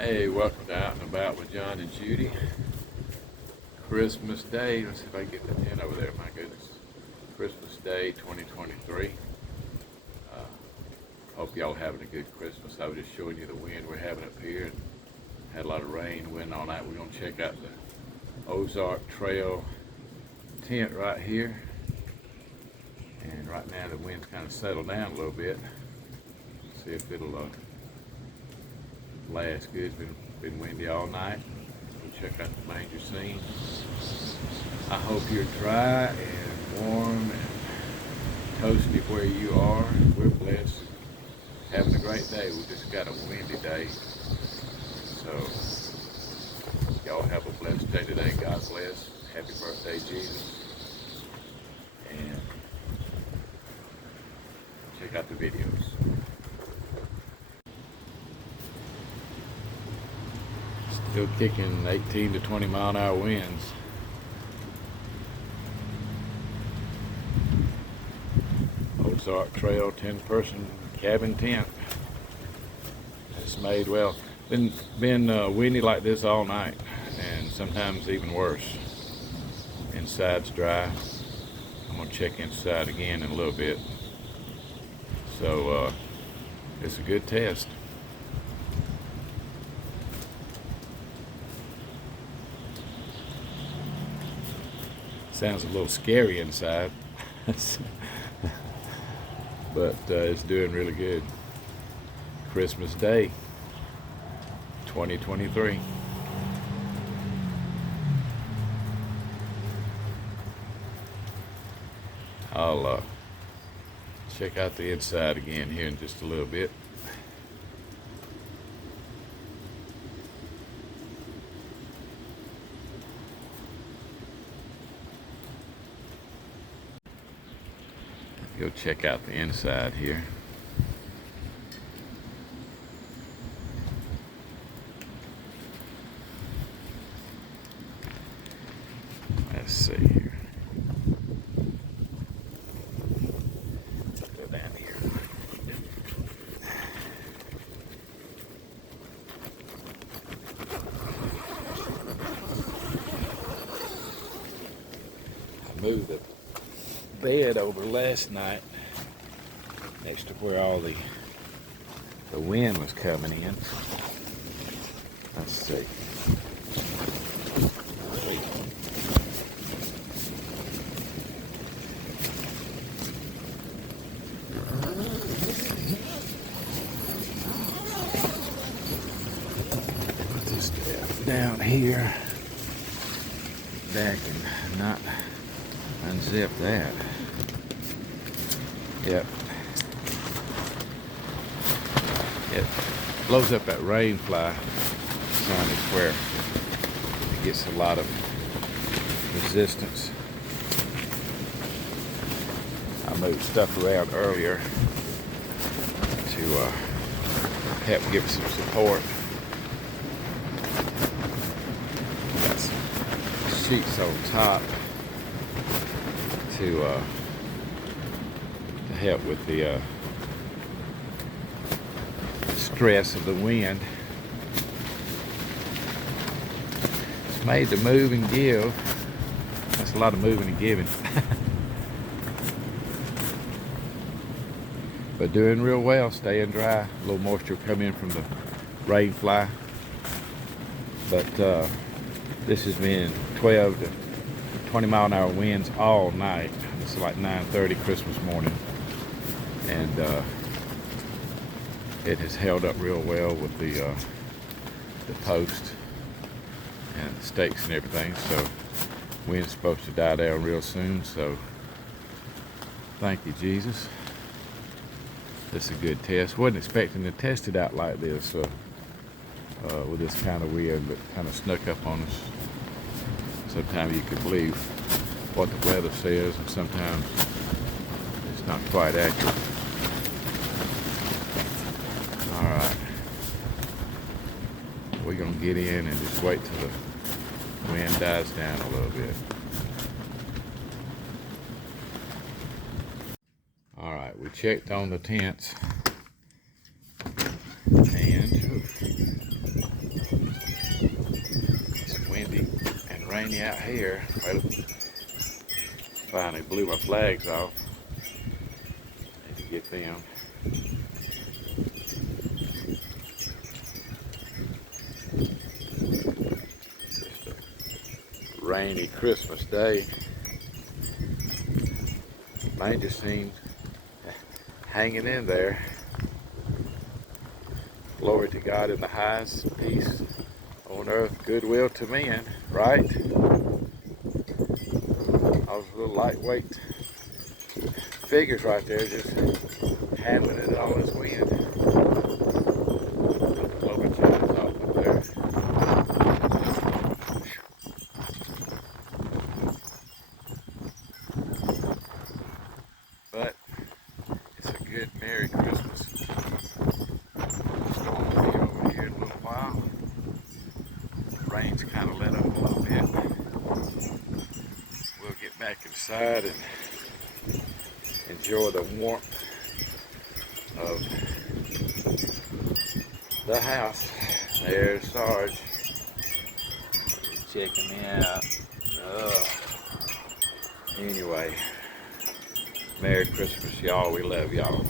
Hey, welcome to Out and About with John and Judy. Christmas Day. Let's see if I can get the tent over there. My goodness. Christmas Day 2023. Hope y'all having a good Christmas. I was just showing you the wind we're having up here. And had a lot of rain, wind all night. We're going to check out the Ozark Trail tent right here. And right now the wind's kind of settled down a little bit. See if it'll last good. It's been windy all night. We'll check out the manger scene. I hope you're dry and warm and toasty where you are. We're blessed. Having a great day. We just got a windy day. So y'all have a blessed day today. God bless. Happy birthday, Jesus. And check out the videos. Still kicking 18 to 20 mile an hour winds. Ozark Trail 10-person cabin tent. It's made well. Been windy like this all night, and sometimes even worse. Inside's dry. I'm gonna check inside again in a little bit. So it's a good test. Sounds a little scary inside, but it's doing really good. Christmas Day 2023. I'll check out the inside again here in just a little bit. Go check out the inside here. Let's see here. Go down here. I moved the bed over last night next to where all the wind was coming in. Let's see. Put this stuff down here. Back and not unzip that. Yep. It blows up that rain fly sign is where it gets a lot of resistance. I moved stuff around earlier to help give it some support. Got some sheets on top to help with the stress of the wind. It's made to move and give. That's a lot of moving and giving. But doing real well, staying dry. A little moisture come in from the rain fly. But this has been 12 to 20 mile an hour winds all night. It's like 9:30 Christmas morning. And it has held up real well with the post and the stakes and everything. So wind's supposed to die down real soon. So thank you, Jesus. This is a good test. Wasn't expecting to test it out like this with this kind of wind, but kind of snuck up on us. Sometimes you can believe what the weather says, and sometimes it's not quite accurate. Alright. We're going to get in and just wait till the wind dies down a little bit. Alright, we checked on the tents. And rainy out here. Well, finally blew my flags off. Need to get them. Just a rainy Christmas day. Manger seems hanging in there. Glory to God in the highest, peace on earth, goodwill to men, right? Those little lightweight figures right there just handling it all this wind. Blow my chimes off up there. But it's a good Merry Christmas. Storm will be over here in a little while. The rain's kind of let up a little bit. We'll get back inside and enjoy the warmth of the house. There's Sarge. Checking me out. Anyway, Merry Christmas, y'all. We love y'all.